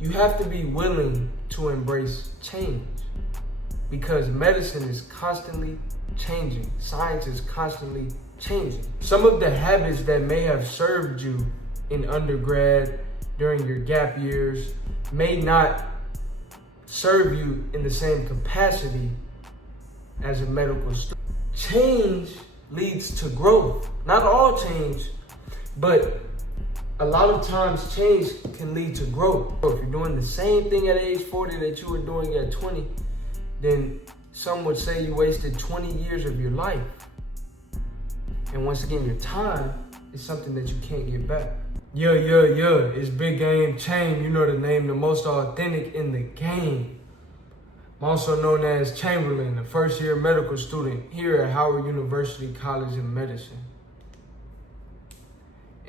you have to be willing to embrace change because medicine is constantly changing. Science is constantly changing. Some of the habits that may have served you in undergrad during your gap years may not serve you in the same capacity as a medical student. Change leads to growth. Not all change, but a lot of times change can lead to growth. If you're doing the same thing at age 40 that you were doing at 20, then some would say you wasted 20 years of your life. And once again, your time is something that you can't get back. Yeah, it's BigGameCham. You know the name, the most authentic in the game. I'm also known as Chamberlain, a first-year medical student here at Howard University College of Medicine.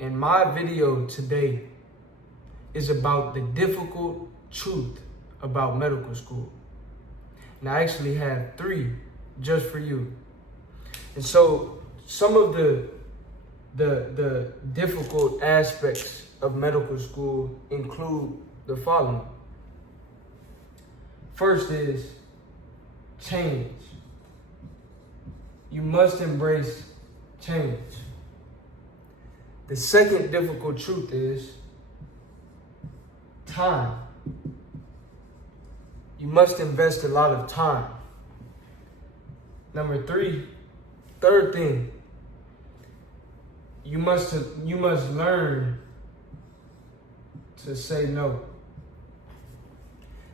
And my video today is about the difficult truth about medical school. And I actually have 3 just for you. And so some of the difficult aspects of medical school include the following. First is change. You must embrace change. The second difficult truth is time. You must invest a lot of time. Number 3, third thing, you must learn to say no.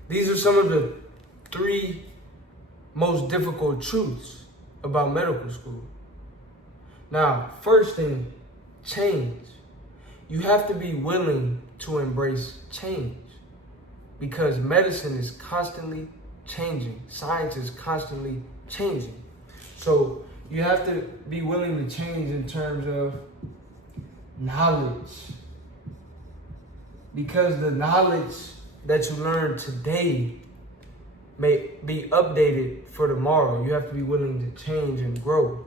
These are some of the 3 most difficult truths about medical school. Now, first thing, change. You have to be willing to embrace change because medicine is constantly changing. Science is constantly changing. So you have to be willing to change in terms of knowledge, because the knowledge that you learn today may be updated for tomorrow. You have to be willing to change and grow.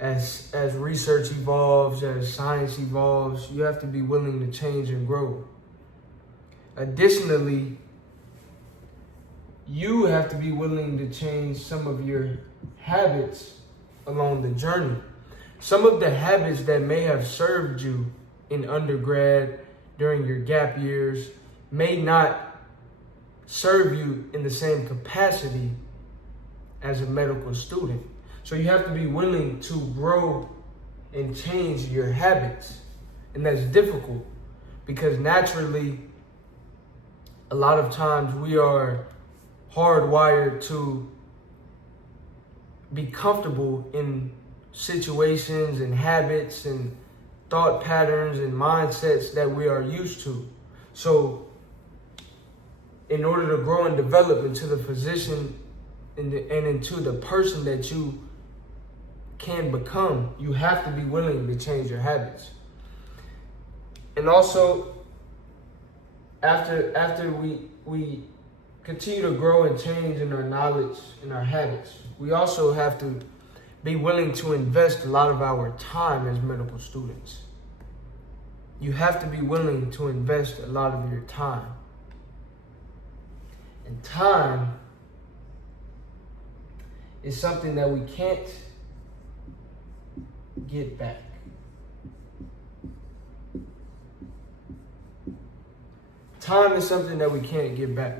As research evolves, as science evolves, you have to be willing to change and grow. Additionally, you have to be willing to change some of your habits along the journey. Some of the habits that may have served you in undergrad during your gap years may not serve you in the same capacity as a medical student. So you have to be willing to grow and change your habits. And that's difficult because naturally, a lot of times we are hardwired to be comfortable in situations and habits and thought patterns and mindsets that we are used to. So in order to grow and develop into the physician and into the person that you can become, you have to be willing to change your habits. And also, after we continue to grow and change in our knowledge and our habits, we also have to be willing to invest a lot of our time as medical students. You have to be willing to invest a lot of your time. And time is something that we can't get back. Time is something that we can't get back.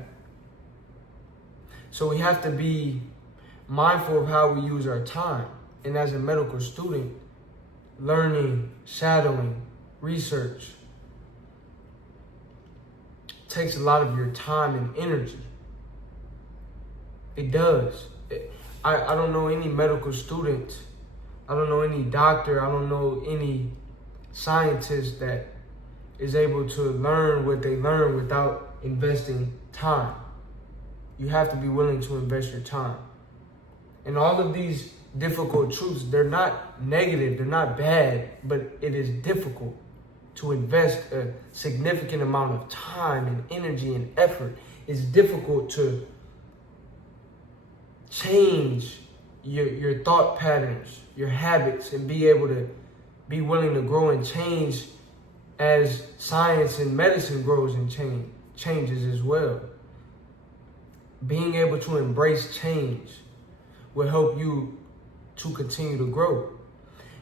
So we have to be mindful of how we use our time. And as a medical student, learning, shadowing, research takes a lot of your time and energy. It does. I don't know any medical student, I don't know any doctor, I don't know any scientist that is able to learn what they learn without investing time. You have to be willing to invest your time. And all of these difficult truths, they're not negative, they're not bad, but it is difficult to invest a significant amount of time and energy and effort. It's difficult to change your thought patterns, your habits, and be able to be willing to grow and change as science and medicine grows and changes as well. Being able to embrace change will help you to continue to grow.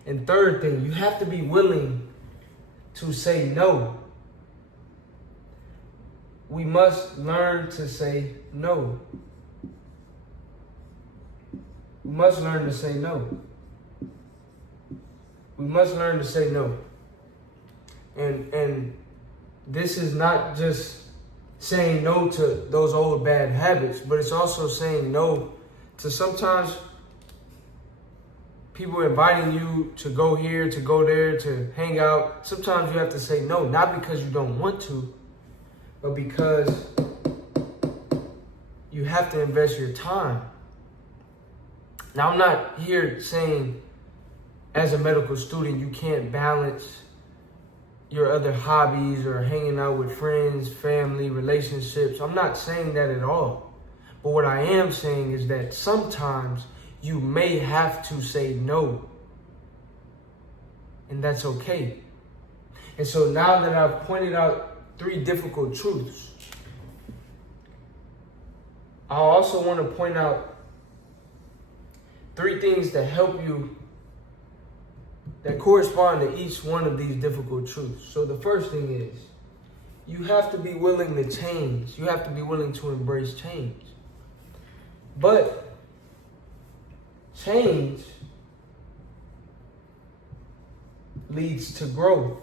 And third thing, you have to be willing to say no. We must learn to say no. We must learn to say no. We must learn to say no. And this is not just saying no to those old bad habits, but it's also saying no to sometimes people inviting you to go here, to go there, to hang out. Sometimes you have to say no, not because you don't want to, but because you have to invest your time. Now, I'm not here saying as a medical student you can't balance your other hobbies or hanging out with friends, family, relationships. I'm not saying that at all. But what I am saying is that sometimes you may have to say no. And that's okay. And so now that I've pointed out 3 difficult truths, I also want to point out 3 things that help you, that correspond to each one of these difficult truths. So the first thing is, you have to be willing to change. You have to be willing to embrace change. But change leads to growth.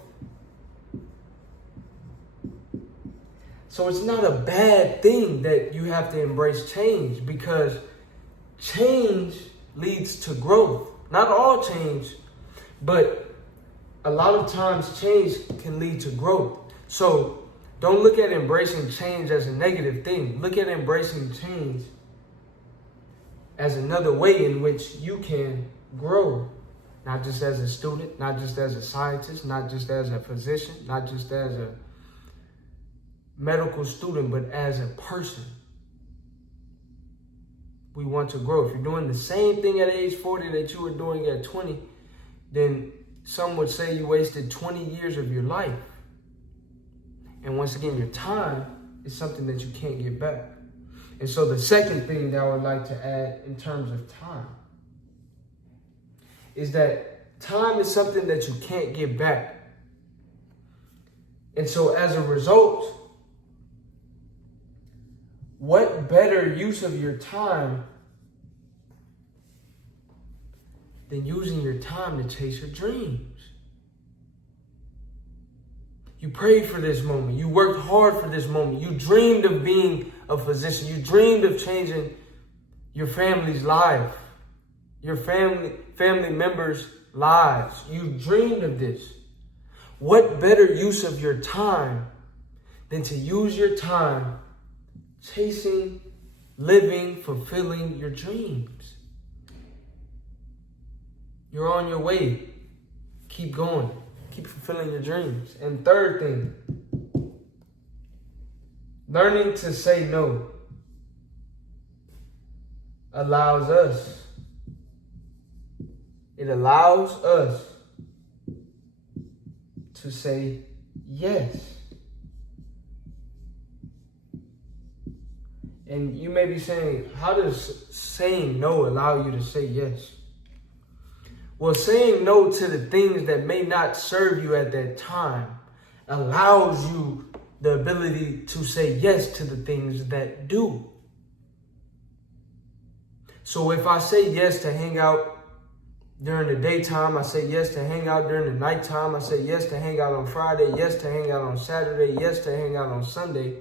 So it's not a bad thing that you have to embrace change, because change leads to growth. Not all change, but a lot of times change can lead to growth. So don't look at embracing change as a negative thing. Look at embracing change as another way in which you can grow. Not just as a student, not just as a scientist, not just as a physician, not just as a medical student, but as a person. We want to grow. If you're doing the same thing at age 40 that you were doing at 20, then some would say you wasted 20 years of your life. And once again, your time is something that you can't get back. And so the second thing that I would like to add in terms of time is that time is something that you can't get back. And so as a result, what better use of your time than using your time to chase your dreams? You prayed for this moment. You worked hard for this moment. You dreamed of being a physician. You dreamed of changing your family's life, your family members' lives. You dreamed of this. What better use of your time than to use your time chasing, living, fulfilling your dreams? You're on your way. Keep going. Keep fulfilling your dreams. And third thing, learning to say no allows us to say yes. And you may be saying, how does saying no allow you to say yes? Well, saying no to the things that may not serve you at that time allows you the ability to say yes to the things that do. So if I say yes to hang out during the daytime, I say yes to hang out during the nighttime, I say yes to hang out on Friday, yes to hang out on Saturday, yes to hang out on Sunday,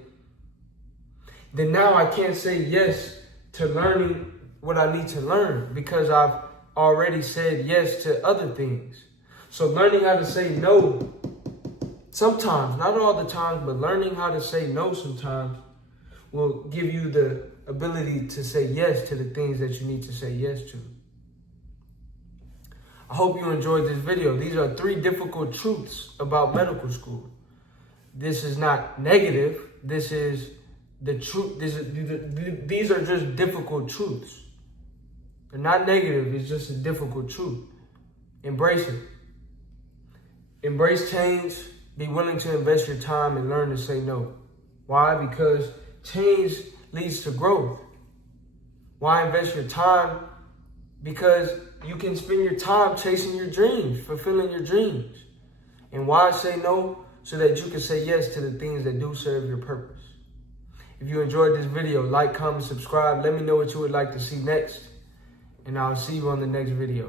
then now I can't say yes to learning what I need to learn, because I've already said yes to other things. So learning how to say no sometimes, not all the time, but learning how to say no sometimes will give you the ability to say yes to the things that you need to say yes to. I hope you enjoyed this video. These are 3 difficult truths about medical school. This is not negative. This is the truth. These are just difficult truths. They're not negative. It's just a difficult truth. Embrace it. Embrace change. Be willing to invest your time and learn to say no. Why? Because change leads to growth. Why invest your time? Because you can spend your time chasing your dreams, fulfilling your dreams. And why say no? So that you can say yes to the things that do serve your purpose. If you enjoyed this video, like, comment, subscribe. Let me know what you would like to see next. And I'll see you on the next video.